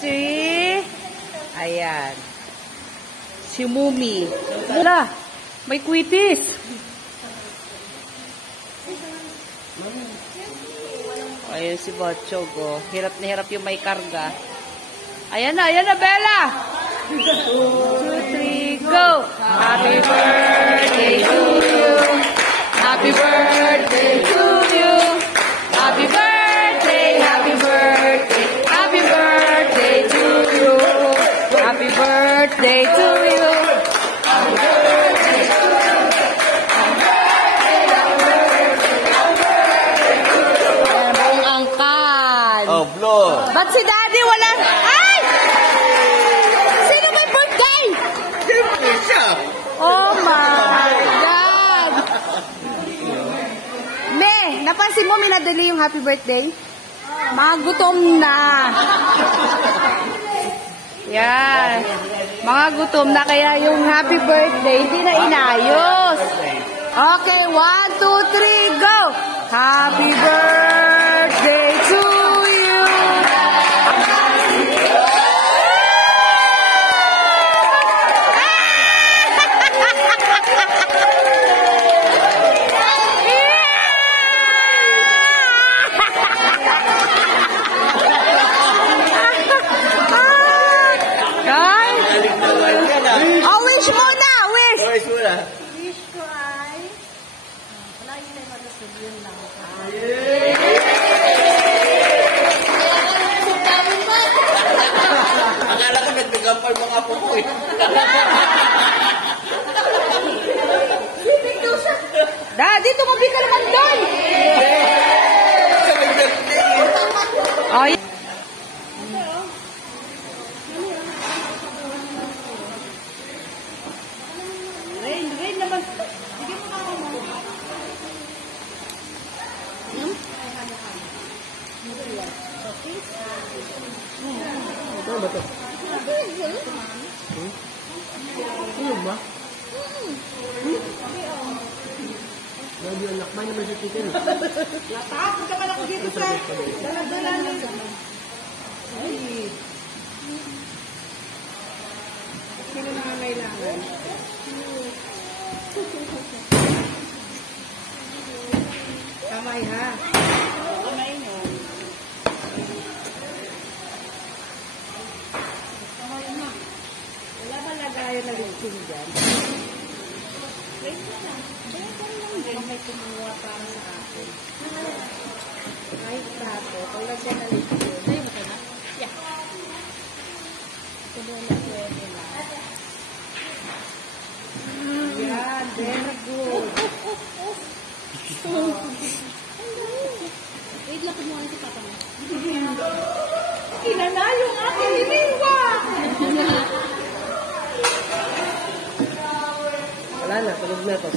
three. Ayan. Si Mumi. Wala. May kwitis. Ayan si Botchog, oh. Hirap na hirap yung may karga. Ayan na, Bella! 1, 2, 3, go! Happy birthday to you! Happy birthday to you! Happy birthday, happy birthday, happy birthday to you! Happy birthday to you! Happy birthday to you! Buong angkan. Oh, blow. Ba't si Daddy wala? Ay! Sino may birthday? Siya. Oh my God! Me, napansin mo minadali yung happy birthday? Magutom na. Yan. Mga gutom na kaya yung happy birthday hindi na inayos. Okay, 1, 2, 3, go! Happy birthday to you! Oh, wish muna! Wish! Wish muna. Wish ko ay palagi tayo mag-sabihin lang. Akala ko nagbigampal mga po ko eh. Daddy, tumabi ka naman doon! Sa may birthday. Ay. Rain naman. Bigyan mo ako mo. Ano ba ito? Ano ba? Lagi ang lakman naman sa chicken. Latak, punta ka lang ko dito sa dala-dala na. Ay. Sino nangangailangan? Kamay ha? Kamay nyo. Kamay na. Wala ba lagayan na listing dyan? Wait na lang. Kaya may kumuha para sa akin. Kahit plato, kung lagyan na listing. Ay, mo na? Yeah. Ito doon na pwede na. Yan, very good. Wait, lapit mo ulit si Papa mo. Kinana yung aking hiniwa! Wala na, tulog na ito.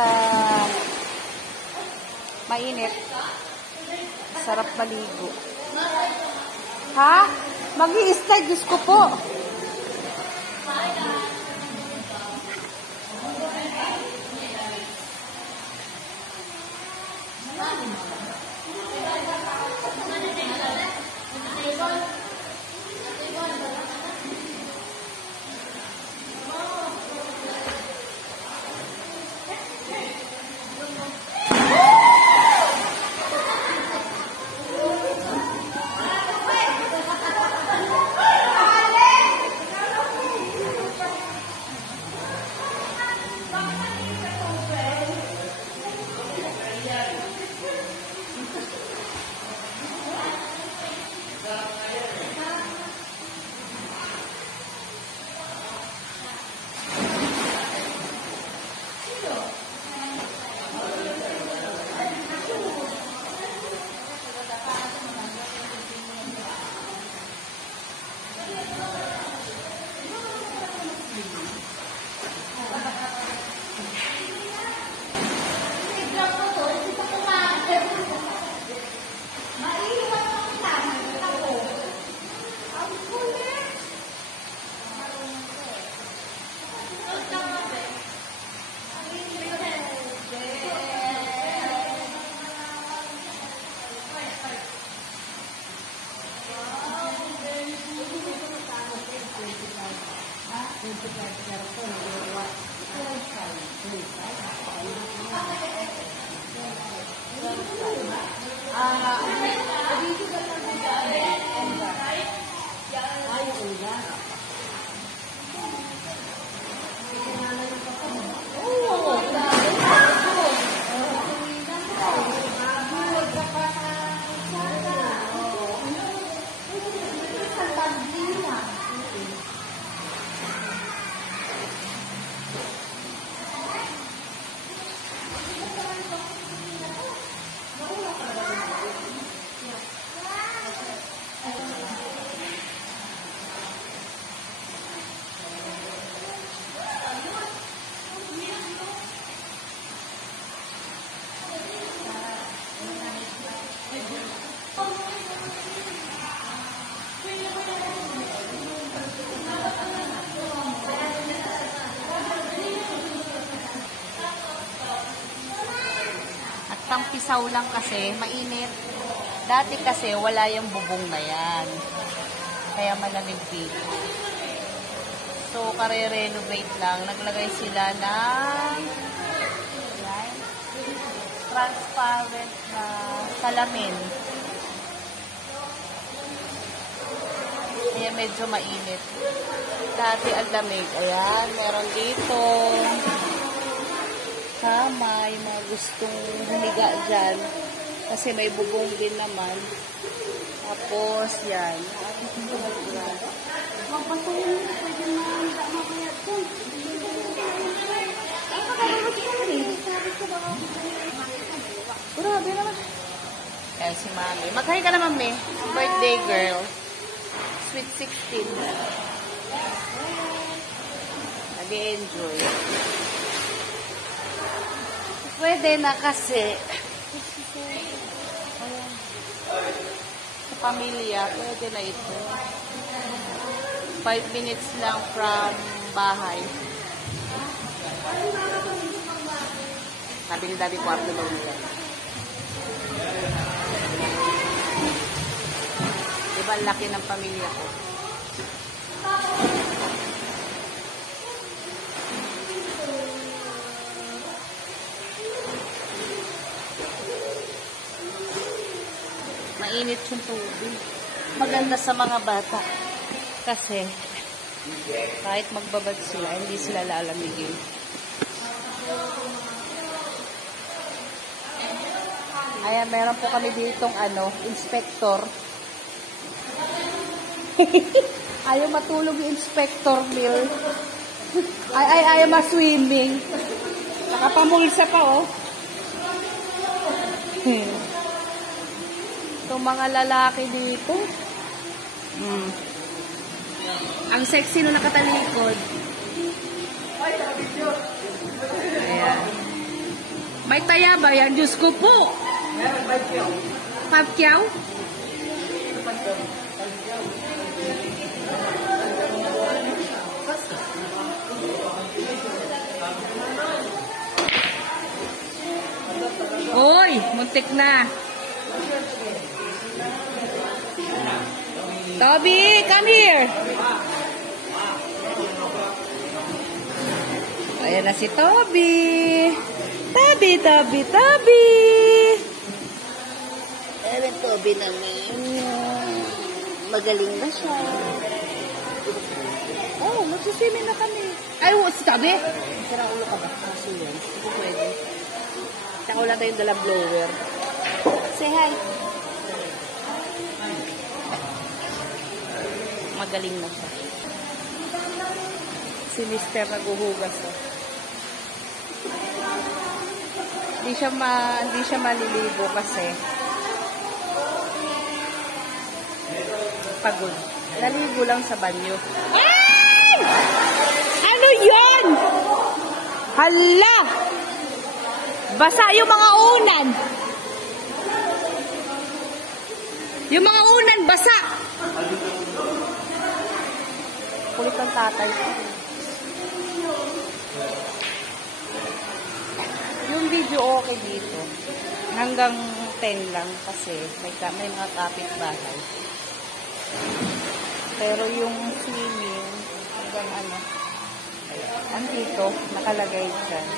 Basta mainit. Sarap maligo. Ha? Mag-i-start, Diyos ko po. Tampisaw lang kasi, mainit. Dati kasi wala yung bubong na yan. Kaya malamig dito. So, kare-renovate lang. Naglagay sila ng yan, transparent na salamin. Kaya medyo mainit. Dati ang lamig. Ayan, meron dito kama, yung mga gustong humiga dyan. Kasi may bubong din naman. Tapos, yan. Magpatuloy na, pwede na mamaya ito. Ay, makakabot ka na rin. Grabe naman. Kaya si Mami. Mag-hi ka na, Mami. Birthday girl. Sweet 16. Nag-enjoy. Pwede na kasi sa pamilya, pwede na ito. 5 minutes lang from bahay. Sabi ni Daddy, kwarto daw nila. Diba ang laki ng pamilya ko? Mainit yung tubig. Maganda sa mga bata. Kasi, kahit magbabad sila, hindi sila lalamigin. Ayan, meron po kami ditong inspector. Ayaw matulog yung inspector, Bill. Ayaw ma-swimming. Nakapamulsa pa, oh. Itong mga lalaki dito. Ang sexy nung nakatalikod. Ayan. May taya ba yan? Diyos ko po. Meron 5 kyaw. Papkyaw? Hoy, muntik na. Toby, come here. Ayan na si Toby. Toby, Toby, Toby. Ewan, Toby namin. Magaling na siya. Oh, magsiswimming na kami. Ay, si Toby. Sira ulo ka ba? Kasi yan. Hindi pwede. Tsaka wala tayong dala blower. Say hi. Magaling na siya. Si Mr. naghuhugas. Oh. Hindi siya maliligo kasi pagod. Naligo lang sa banyo. Ay! Ano yon? Hala! Basa yung mga unan. Yung mga unan, basa. Kulit ang tatay. Yung video okay dito. Hanggang 10 lang kasi may mga kapitbahay. Pero yung swimming, hanggang andito, nakalagay dyan.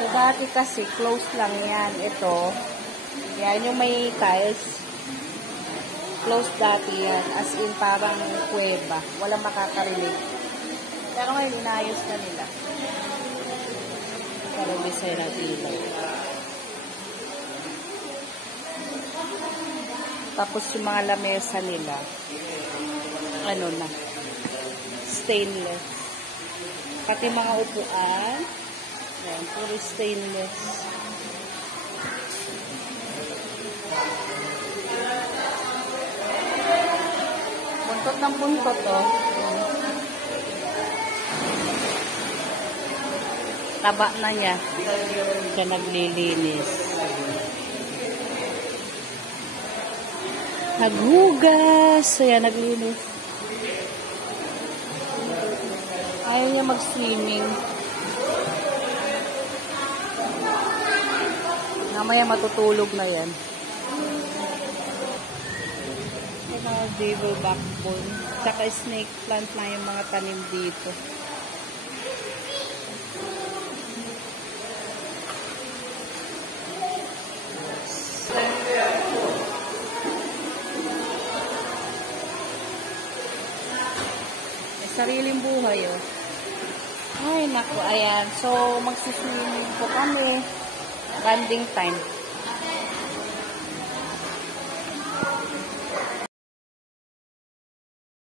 So, dati kasi, close lang yan. Ito, yan yung may tiles. Close dati yan. As in, parang kuweba. Walang makakarinig. Pero ngayon, inayos na nila. Parang design na ilaw. Tapos yung mga lamesa nila, ano na, stainless. Pati mga upuan, yan, puro stainless. Buntot ng buntot, oh. Taba na niya. Siya naglilinis. Naghugas. Ayan, naglinis. Ayaw niya mag-swimming. Namaya matutulog na yan. Mga devil backbone. Tsaka snake plant na yung mga tanim dito. Sariling buhay, oh. Ay, naku, ayan. So, magsiswimming po kami. Banding time.